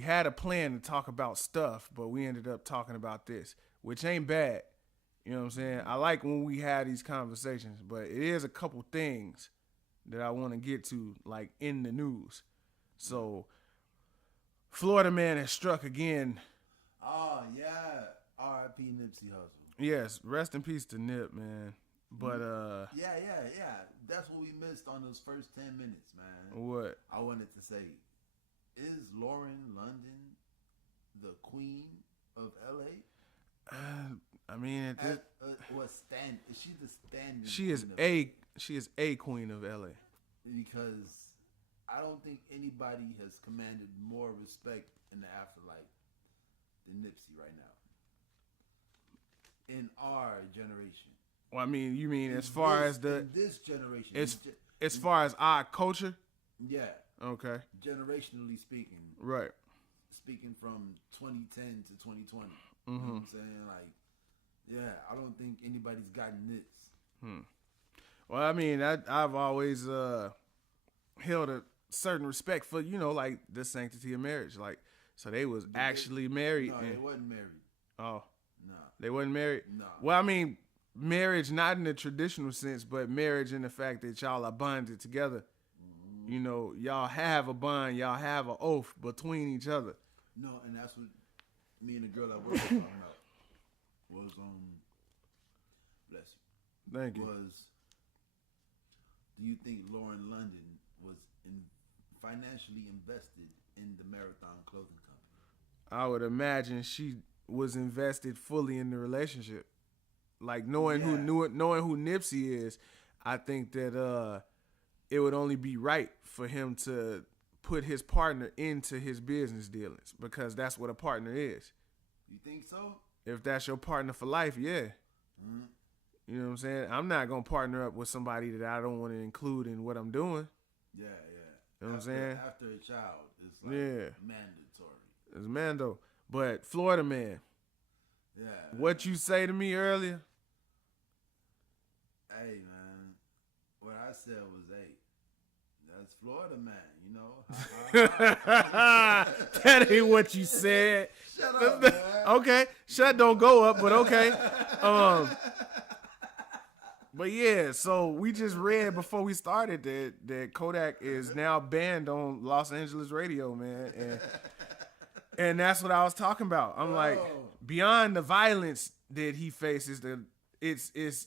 had a plan to talk about stuff, but we ended up talking about this, which ain't bad. You know what I'm saying? I like when we have these conversations, but it is a couple things that I want to get to, like in the news. So, Florida man has struck again. Oh yeah, R.I.P. Nipsey Hussle. Yes, rest in peace to Nip, man. But yeah. That's what we missed on those first 10 minutes, man. What? I wanted to say, is Lauren London the queen of L.A.? I mean, is she the standing? She is a queen of LA. Because I don't think anybody has commanded more respect in the afterlife than Nipsey right now. In our generation. Well, I mean, you mean as far as this generation? As far as our culture? Yeah. Okay. Generationally speaking. Right. Speaking from 2010 to 2020. Mm-hmm. You know what I'm saying? Like, yeah, I don't think anybody's gotten this. Well, I mean, I've always held a certain respect for, like the sanctity of marriage. Like, so they was actually married. No, they wasn't married. Oh. No. They wasn't married? No. Well, I mean, marriage not in the traditional sense, but marriage in the fact that y'all are bonded together. Mm-hmm. Y'all have a bond, y'all have an oath between each other. No, and that's what me and the girl I worked with talking about was bless you. Thank you. Do you think Lauren London was financially invested in the Marathon Clothing Company? I would imagine she was invested fully in the relationship. Like knowing who Nipsey is, I think that it would only be right for him to put his partner into his business dealings, because that's what a partner is. You think so? If that's your partner for life, yeah. Mm-hmm. You know what I'm saying? I'm not going to partner up with somebody that I don't want to include in what I'm doing. Yeah. You know what I'm saying? After a child, it's like mandatory. It's Mando. But Florida man. Yeah. What you say to me earlier? Hey, man. What I said was, hey, that's Florida man, That ain't what you said. Shut up, man. Okay. Shut don't go up, but okay. But yeah, so we just read before we started that Kodak is now banned on Los Angeles radio, man. And that's what I was talking about. I'm like, beyond the violence that he faces, it's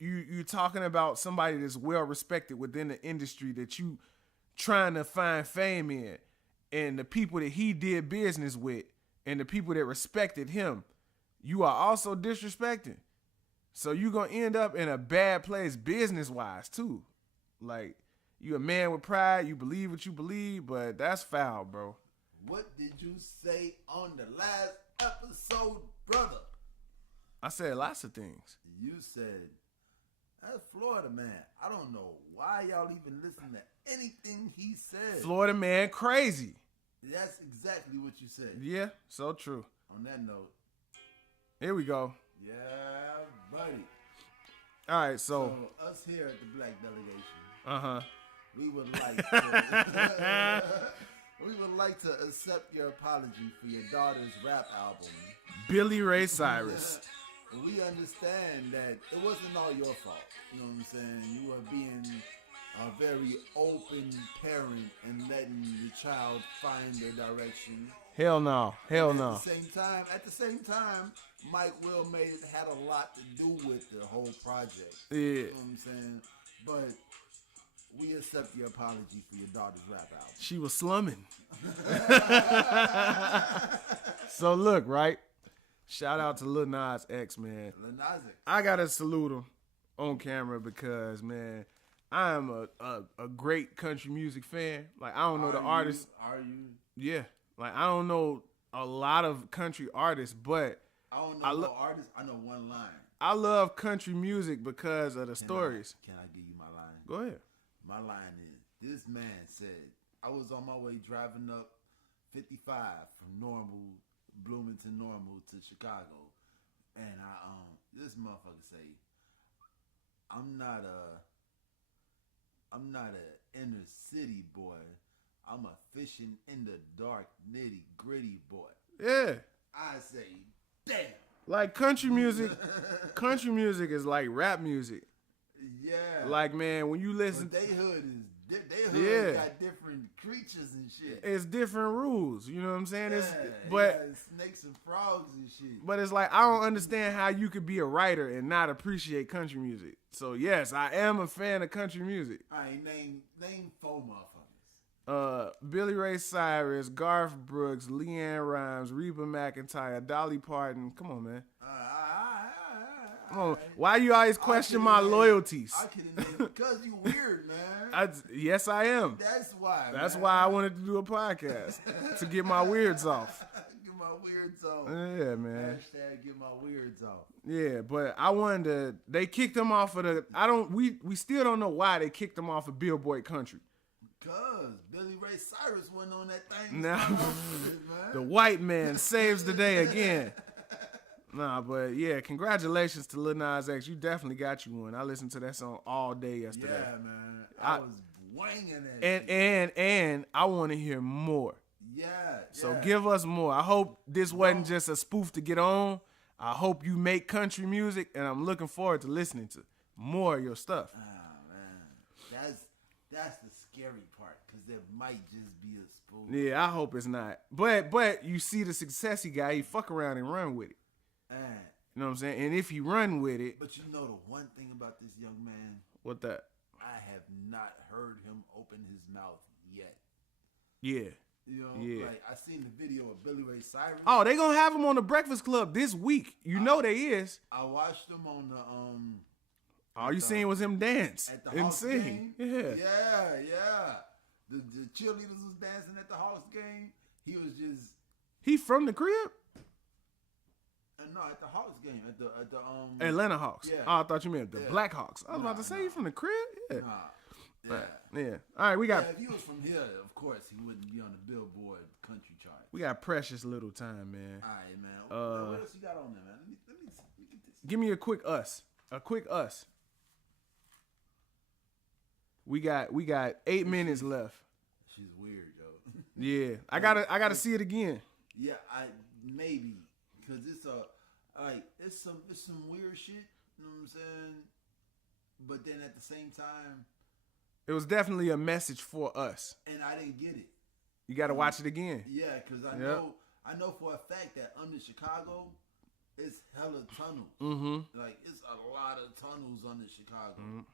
you talking about somebody that's well respected within the industry that you trying to find fame in, and the people that he did business with and the people that respected him, you are also disrespecting. So you gonna end up in a bad place business wise too. Like, you a man with pride, you believe what you believe, but that's foul, bro. What did you say on the last episode, brother? I said lots of things. You said, that's Florida man. I don't know why y'all even listen to anything he said. Florida man crazy. That's exactly what you said. Yeah, so true. On that note. Here we go. Yeah, buddy. All right, so us here at the Black Delegation. Uh-huh. We would like to accept your apology for your daughter's rap album, Billy Ray Cyrus. We understand that it wasn't all your fault. You know what I'm saying? You were being a very open parent and letting your child find their direction. Hell no. At the same time, Mike Will had a lot to do with the whole project. Yeah. You know what I'm saying? But we accept your apology for your daughter's rap album. She was slumming. So look, right? Shout out to Lil Nas X, man. Lil Nas X. I gotta salute him on camera because, man, I am a great country music fan. Like, I don't know the artists. Are you? Yeah. Like, I don't know a lot of country artists, but I don't know no artists. I know one line. I love country music because of the stories. Can I give you my line? Go ahead. My line is, this man said, I was on my way driving up 55 from Bloomington Normal to Chicago, and this motherfucker say, I'm not a inner city boy, I'm a fishing in the dark, nitty gritty boy. Yeah. I say, damn. Like country music is like rap music. Yeah. Like, man, when you listen, but they hood got different creatures and shit. It's different rules. You know what I'm saying? But snakes and frogs and shit. But it's like I don't understand how you could be a writer and not appreciate country music. So yes, I am a fan of country music. All right, name 4 motherfuckers. Billy Ray Cyrus, Garth Brooks, LeAnn Rimes, Reba McEntire, Dolly Parton. Come on, man. Come on. Why you always question my loyalties? I couldn't name because you weird, man. Yes, I am. That's why. That's why I wanted to do a podcast to get my weirds off. Get my weirds off. Yeah, man. Hashtag get my weirds off. Yeah, but I wanted to. They kicked him off of the. We still don't know why they kicked him off of Billboard Country. Cause Billy Ray Cyrus went on that thing. Now, the white man saves the day again. Nah, but yeah, congratulations to Lil Nas X. You definitely got you one. I listened to that song all day yesterday. Yeah, man. I was wanging that. And I want to hear more. Yeah. So give us more. I hope this wasn't just a spoof to get on. I hope you make country music, and I'm looking forward to listening to more of your stuff. Oh man, that's the scary part, because there might just be a spoof. Yeah, I hope it's not. But you see the success he got, he fuck around and run with it. You know what I'm saying? And if he run with it. But you know the one thing about this young man? What that? I have not heard him open his mouth yet. Yeah. You know, like I seen the video of Billy Ray Cyrus. Oh, they gonna have him on the Breakfast Club this week. You know they is. I watched him on the All you seen was him dance at the and Hawks sing. game. Yeah. Yeah. The cheerleaders was dancing at the Hawks game. He was just. He from the crib? No, at the Hawks game, at the Atlanta Hawks. Yeah. Oh, I thought you meant the Black Hawks. I was about to say you from the crib. Yeah. Yeah. Yeah. All right, we got. Yeah, if he was from here, of course he wouldn't be on the Billboard country chart. We got precious little time, man. All right, man. What else you got on there, man? Let me get this. Give me a quick us. A quick us. We got 8 minutes left. She's weird, yo. Yeah, I gotta see it again. Yeah, maybe because it's some weird shit. You know what I'm saying? But then at the same time, it was definitely a message for us. And I didn't get it. You got to watch it again. Yeah, because I know for a fact that under Chicago, it's hella tunnels. Mm-hmm. Like it's a lot of tunnels under Chicago. Mm-hmm.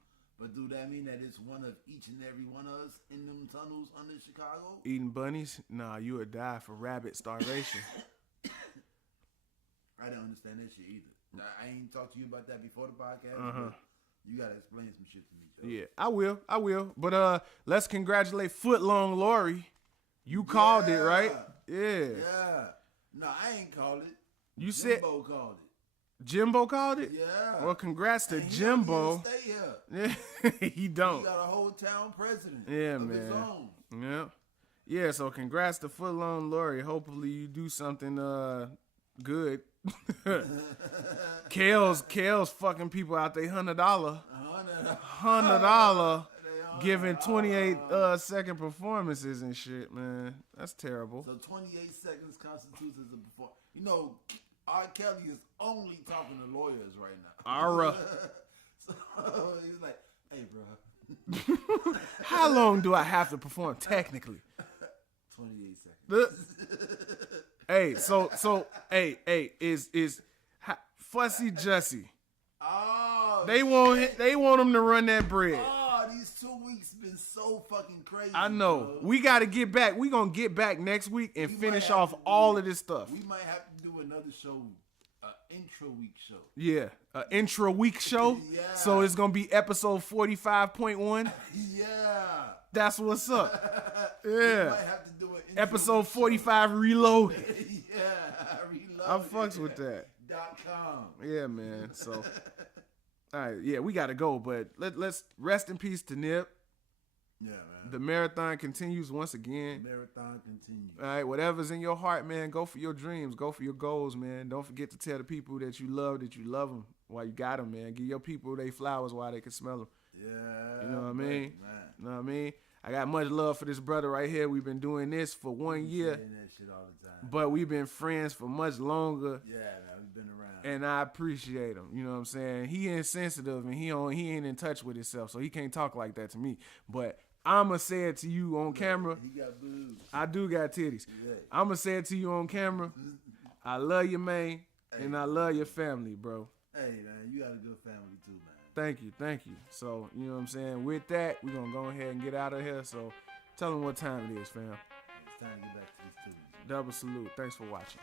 But do that mean that it's one of each and every one of us in them tunnels under Chicago? Eating bunnies? Nah, you would die for rabbit starvation. I don't understand that shit either. I ain't talked to you about that before the podcast. But you gotta explain some shit to me, Joe. Yeah, I will. But let's congratulate Footlong Lori. You called it, right? Yeah. Yeah. No, I ain't called it. You said Jimbo called it. Jimbo called it? Yeah. Well, congrats to Jimbo. Stay here. Yeah, he don't. He got a whole town president. Yeah, of his own. Yeah. Yeah, so congrats to Footlong Lori. Hopefully you do something good. Kale's fucking people out there $100 giving 28 second performances and shit, man. That's terrible. So 28 seconds constitutes as a performance. You know, R. Kelly is only talking to lawyers right now. So he's like, hey, bro. How long do I have to perform technically? 28 seconds. Hey, is Fussy Jussie. Oh, they want him to run that bread. Oh, these 2 weeks been so fucking crazy. I know. Bro. We got to get back. We gonna get back next week and finish off all of this stuff. We might have to do another show, intro week show. Yeah, an intro week show. Yeah. So it's gonna be episode 45.1. Yeah. That's what's up. Yeah. We might have to do an episode 45 reloaded. Yeah, reloaded. I fucks with that. .com. Yeah, man. So, all right. Yeah, we gotta go, but let's rest in peace to Nip. Yeah, man. The marathon continues once again. Marathon continues. All right, whatever's in your heart, man, go for your dreams. Go for your goals, man. Don't forget to tell the people that you love them while you got them, man. Give your people their flowers while they can smell them. Yeah. You know what I mean? Man. You know what I mean? I got much love for this brother right here. We've been doing this for 1 year. Saying that shit all the time. But we've been friends for much longer. Yeah, man, we've been around. And I appreciate him. You know what I'm saying? He insensitive and he ain't in touch with himself, so he can't talk like that to me. But I'ma say it to you on camera. He got boobs. I do got titties. Yeah. I'ma say it to you on camera. I love you, man, and I love your family, bro. Hey, man, you got a good family too, man. Thank you. So, you know what I'm saying? With that, we're going to go ahead and get out of here. So, tell them what time it is, fam. It's time to get back to these tunes. Double salute. Thanks for watching.